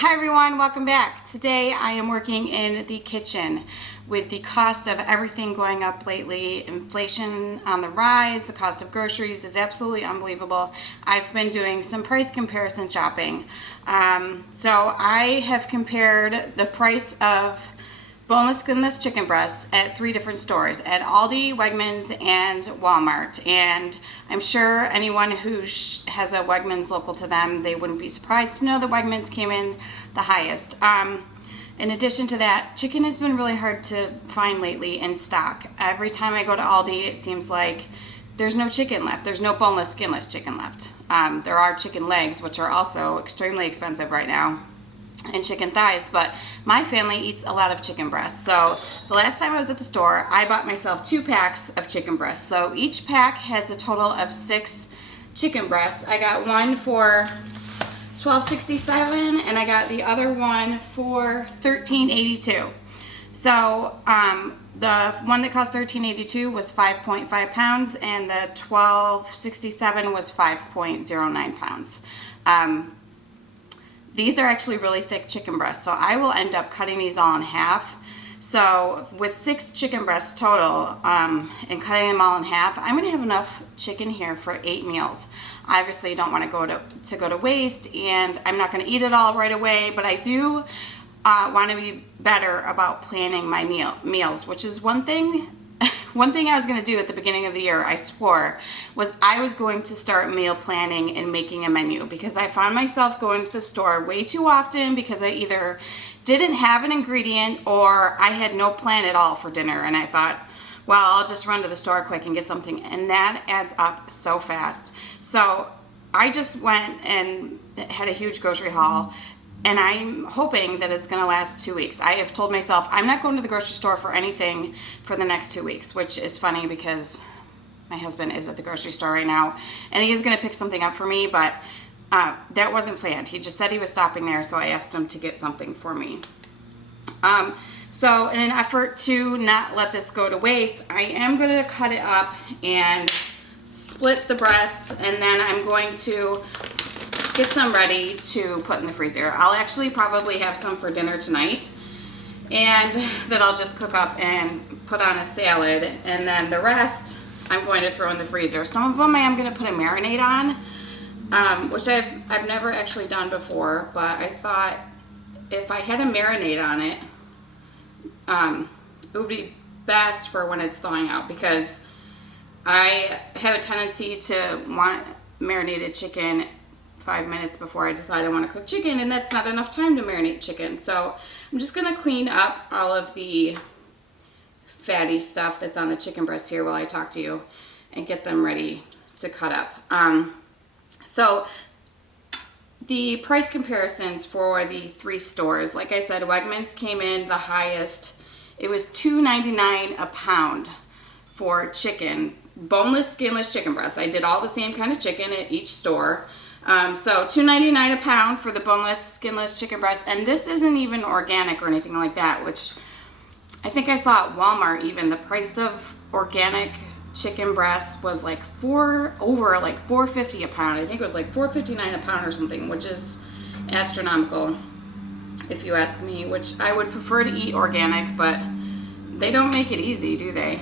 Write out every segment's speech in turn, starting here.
Hi everyone, welcome back. Today I am working in the kitchen with the cost of everything going up lately. Inflation on the rise, the cost of groceries is absolutely unbelievable. I've been doing some price comparison shopping. So I have compared the price of boneless, skinless chicken breasts at 3 different stores, at Aldi, Wegmans, and Walmart. And I'm sure anyone who has a Wegmans local to them, they wouldn't be surprised to know that Wegmans came in the highest. In addition to that, chicken has been really hard to find lately in stock. Every time I go to Aldi, it seems like there's no chicken left. There's no boneless, skinless chicken left. There are chicken legs, which are also extremely expensive right now, and chicken thighs, but my family eats a lot of chicken breasts. So the last time I was at the store, I bought myself 2 packs of chicken breasts. So each pack has a total of 6 chicken breasts. I got one for $12.67 and I got the other one for $13.82. So the one that cost $13.82 was 5.5 pounds and the $12.67 was 5.09 pounds. These are actually really thick chicken breasts, so I will end up cutting these all in half. So with 6 chicken breasts total and cutting them all in half, I'm going to have enough chicken here for 8 meals. I obviously don't want to go to waste, and I'm not going to eat it all right away, but I do want to be better about planning my meals, which is one thing I was going to do at the beginning of the year, I swore, was I was going to start meal planning and making a menu, because I found myself going to the store way too often because I either didn't have an ingredient or I had no plan at all for dinner, and I thought, well, I'll just run to the store quick and get something, and that adds up so fast. So I just went and had a huge grocery haul, and I'm hoping that it's going to last 2 weeks. I have told myself I'm not going to the grocery store for anything for the next 2 weeks, which is funny because my husband is at the grocery store right now, and he is going to pick something up for me, but that wasn't planned. He just said he was stopping there, so I asked him to get something for me. So in an effort to not let this go to waste, I am going to cut it up and split the breasts, and then I'm going to get some ready to put in the freezer. I'll actually probably have some for dinner tonight, and that I'll just cook up and put on a salad, and then the rest I'm going to throw in the freezer. Some of them I am going to put a marinade on, which I've never actually done before, but I thought if I had a marinade on it, it would be best for when it's thawing out, because I have a tendency to want marinated chicken 5 minutes before I decide I want to cook chicken, and that's not enough time to marinate chicken. So I'm just going to clean up all of the fatty stuff that's on the chicken breast here while I talk to you and get them ready to cut up. So the price comparisons for the 3 stores, like I said, Wegmans came in the highest. It was $2.99 a pound for chicken, boneless, skinless chicken breasts. I did all the same kind of chicken at each store. So $2.99 a pound for the boneless, skinless chicken breast, and this isn't even organic or anything like that, which I think I saw at Walmart even. The price of organic chicken breast was like over $4.50 a pound. I think it was like $4.59 a pound or something, which is astronomical if you ask me, which I would prefer to eat organic, but they don't make it easy, do they?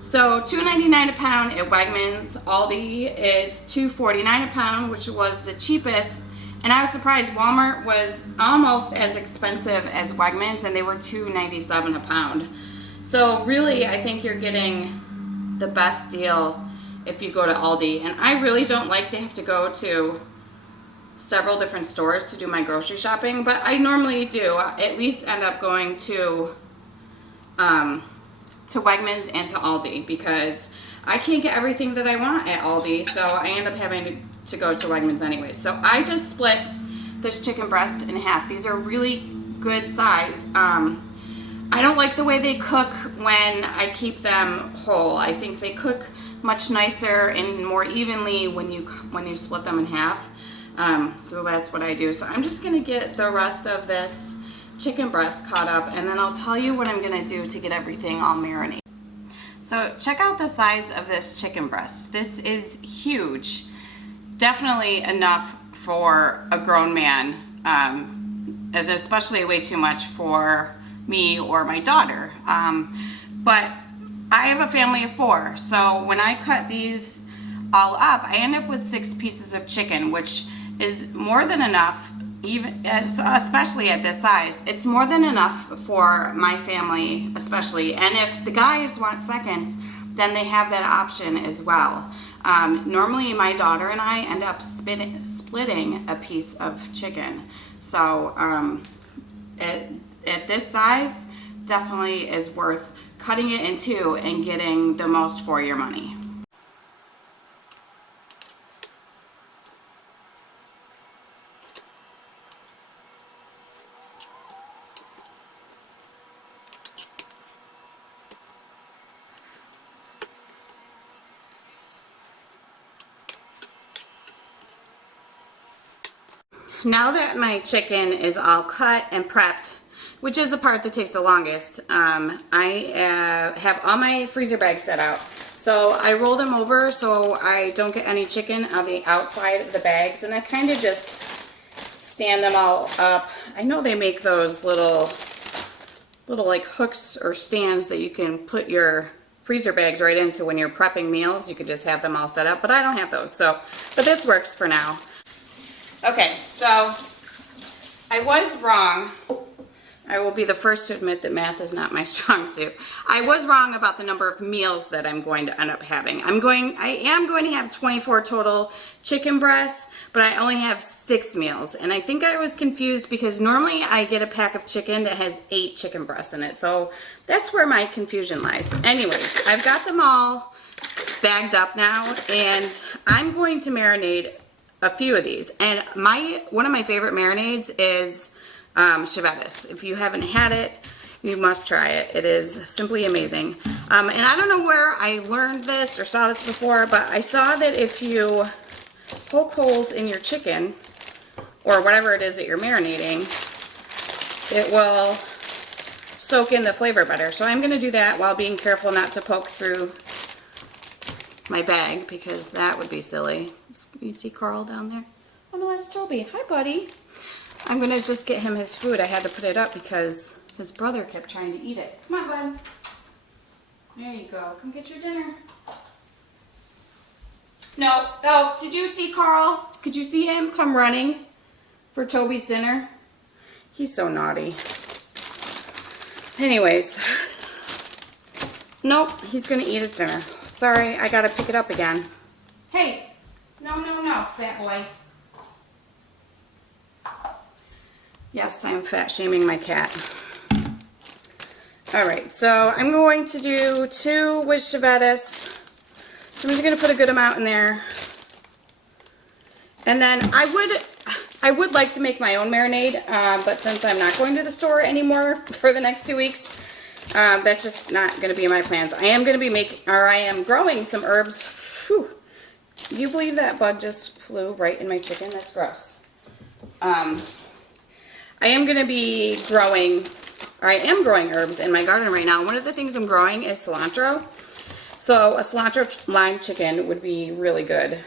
So $2.99 a pound at Wegmans. Aldi is $2.49 a pound, which was the cheapest. And I was surprised Walmart was almost as expensive as Wegmans, and they were $2.97 a pound. So really, I think you're getting the best deal if you go to Aldi. And I really don't like to have to go to several different stores to do my grocery shopping, but I normally do at least end up going to Wegmans and to Aldi, because I can't get everything that I want at Aldi, so I end up having to go to Wegmans anyway. So I just split this chicken breast in half. These are really good size. I don't like the way they cook when I keep them whole. I think they cook much nicer and more evenly when you split them in half. So that's what I do. So I'm just gonna get the rest of this chicken breast cut up, and then I'll tell you what I'm gonna do to get everything all marinated. So check out the size of this chicken breast. This is huge. Definitely enough for a grown man, and especially way too much for me or my daughter. But I have a family of 4, so when I cut these all up, I end up with 6 pieces of chicken, which is more than enough, even especially at this size. It's more than enough for my family, especially. And if the guys want seconds, then they have that option as well. Normally my daughter and I end up splitting a piece of chicken. So at this size, definitely is worth cutting it in 2 and getting the most for your money. Now that my chicken is all cut and prepped, which is the part that takes the longest, I have all my freezer bags set out. So I roll them over so I don't get any chicken on the outside of the bags, and I kind of just stand them all up. I know they make those little like hooks or stands that you can put your freezer bags right into when you're prepping meals. You could just have them all set up, but I don't have those. So, but this works for now. Okay, so I was wrong. I will be the first to admit that math is not my strong suit. I was wrong about the number of meals that I'm going to end up having. I am going to have 24 total chicken breasts, but I only have 6 meals. And I think I was confused because normally I get a pack of chicken that has 8 chicken breasts in it. So that's where my confusion lies. Anyways, I've got them all bagged up now, and I'm going to marinate a few of these. And one of my favorite marinades is Chevettis. If you haven't had it, you must try it. It is simply amazing. And I don't know where I learned this or saw this before, but I saw that if you poke holes in your chicken or whatever it is that you're marinating, it will soak in the flavor better. So I'm going to do that while being careful not to poke through my bag, because that would be silly. You see Carl down there? Oh no, that's Toby. Hi, buddy. I'm gonna just get him his food. I had to put it up because his brother kept trying to eat it. Come on, bud. There you go. Come get your dinner. No. Oh, did you see Carl? Could you see him come running for Toby's dinner? He's so naughty. Anyways. Nope, he's gonna eat his dinner. Sorry, I gotta pick it up again. Hey, no, fat boy. Yes, I'm fat shaming my cat. All right, so I'm going to do 2 with Chevettis. I'm just gonna put a good amount in there. And then I would like to make my own marinade, but since I'm not going to the store anymore for the next 2 weeks, that's just not going to be in my plans. I am going to be I am growing some herbs. Whew. Do you believe that bug just flew right in my chicken? That's gross. I am going to be growing, or I am growing herbs in my garden right now. One of the things I'm growing is cilantro. So a cilantro lime chicken would be really good.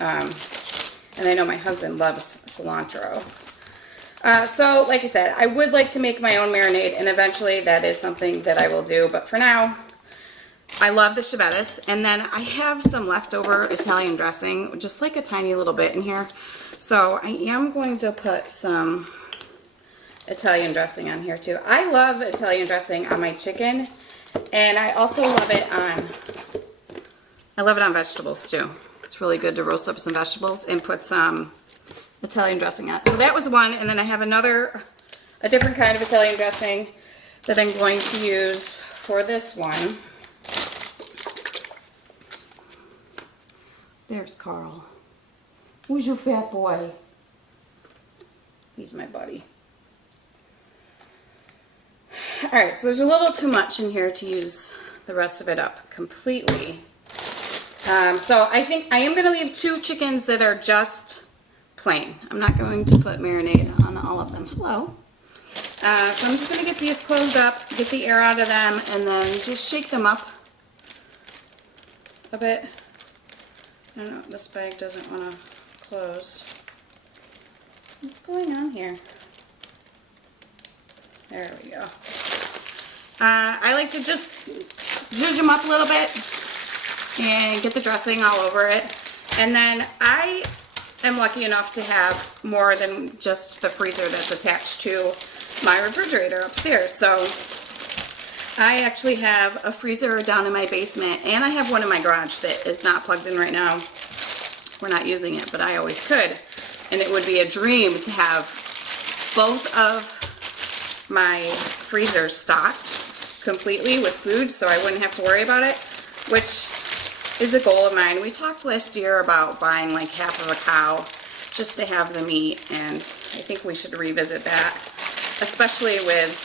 And I know my husband loves cilantro. So, like I said, I would like to make my own marinade, and eventually that is something that I will do. But for now, I love the Chevettis. And then I have some leftover Italian dressing, just like a tiny little bit in here. So I am going to put some Italian dressing on here too. I love Italian dressing on my chicken, and I also love it on vegetables too. It's really good to roast up some vegetables and put some Italian dressing on. So that was one, and then I have a different kind of Italian dressing that I'm going to use for this one. There's Carl. Who's your fat boy? He's my buddy. Alright, so there's a little too much in here to use the rest of it up completely. So I think I am going to leave 2 chickens that are just plain. I'm not going to put marinade on all of them. Hello. So I'm just going to get these closed up, get the air out of them, and then just shake them up a bit. I don't know, this bag doesn't want to close. What's going on here? There we go. I like to just zhuzh them up a little bit and get the dressing all over it. And then I am lucky enough to have more than just the freezer that's attached to my refrigerator upstairs. So I actually have a freezer down in my basement, and I have one in my garage that is not plugged in right now. We're not using it, but I always could. And it would be a dream to have both of my freezers stocked completely with food so I wouldn't have to worry about it, which is a goal of mine. We talked last year about buying like half of a cow just to have the meat, and I think we should revisit that, especially with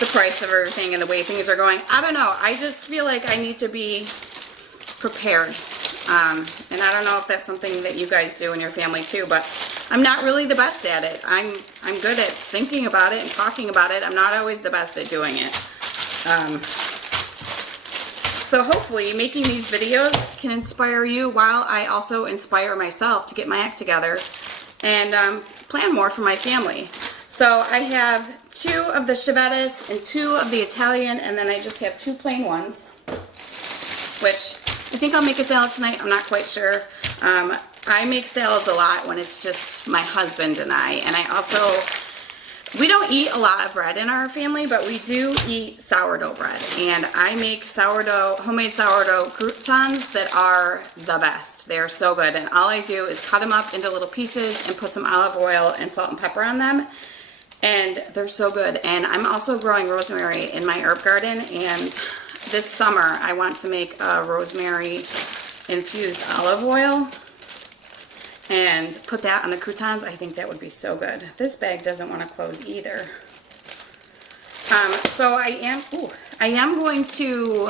the price of everything and the way things are going. I don't know. I just feel like I need to be prepared. And I don't know if that's something that you guys do in your family too, but I'm not really the best at it. I'm good at thinking about it and talking about it. I'm not always the best at doing it. So hopefully making these videos can inspire you while I also inspire myself to get my act together and plan more for my family. So I have 2 of the ciabattas and 2 of the Italian, and then I just have 2 plain ones, which I think I'll make a salad tonight. I'm not quite sure. I make salads a lot when it's just my husband and I also, we don't eat a lot of bread in our family, but we do eat sourdough bread, and I make homemade sourdough croutons that are the best. They are so good, and all I do is cut them up into little pieces and put some olive oil and salt and pepper on them, and they're so good. And I'm also growing rosemary in my herb garden, and this summer I want to make a rosemary infused olive oil and put that on the croutons. I think that would be so good. This bag doesn't want to close either. So I am going to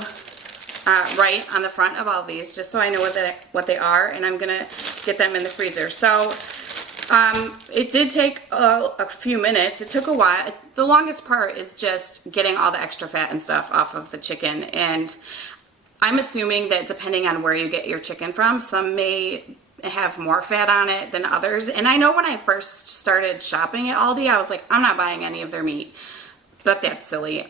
write on the front of all these just so I know what they are, and I'm gonna get them in the freezer. So it did take a few minutes. It took a while. The longest part is just getting all the extra fat and stuff off of the chicken, and I'm assuming that depending on where you get your chicken from, some may have more fat on it than others. And I know when I first started shopping at Aldi, I was like, I'm not buying any of their meat, but that's silly.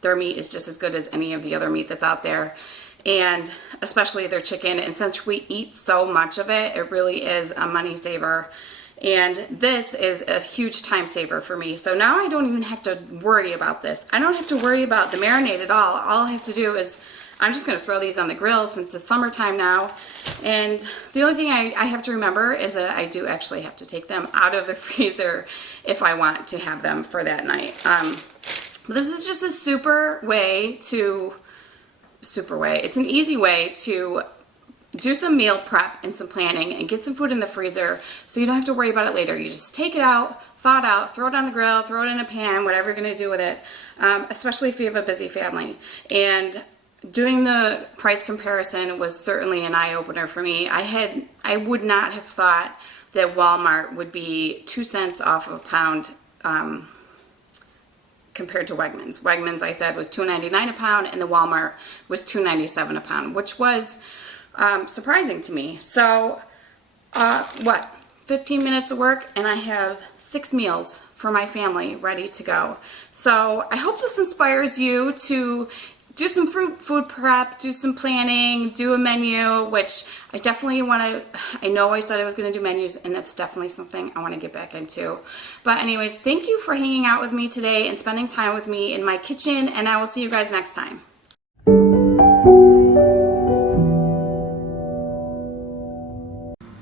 Their meat is just as good as any of the other meat that's out there, and especially their chicken. And since we eat so much of it, it really is a money saver. And this is a huge time saver for me. So now I don't even have to worry about this. I don't have to worry about the marinade at all. All I have to do is, I'm just going to throw these on the grill since it's summertime now. And the only thing I have to remember is that I do actually have to take them out of the freezer if I want to have them for that night. But this is just a it's an easy way to do some meal prep and some planning and get some food in the freezer so you don't have to worry about it later. You just take it out, thaw it out, throw it on the grill, throw it in a pan, whatever you're going to do with it, especially if you have a busy family. And doing the price comparison was certainly an eye-opener for me. I would not have thought that Walmart would be 2 cents off of a pound compared to Wegmans. Wegmans, I said, was $2.99 a pound, and the Walmart was $2.97 a pound, which was surprising to me. So, 15 minutes of work, and I have 6 meals for my family ready to go. So I hope this inspires you to do some food prep, do some planning, do a menu, which I definitely want to. I know I said I was going to do menus, and that's definitely something I want to get back into. But anyways, thank you for hanging out with me today and spending time with me in my kitchen, and I will see you guys next time.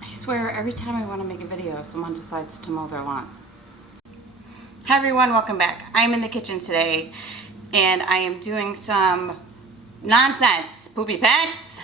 I swear, every time I want to make a video, someone decides to mow their lawn. Hi everyone, welcome back. I'm in the kitchen today, and I am doing some nonsense poopy pets.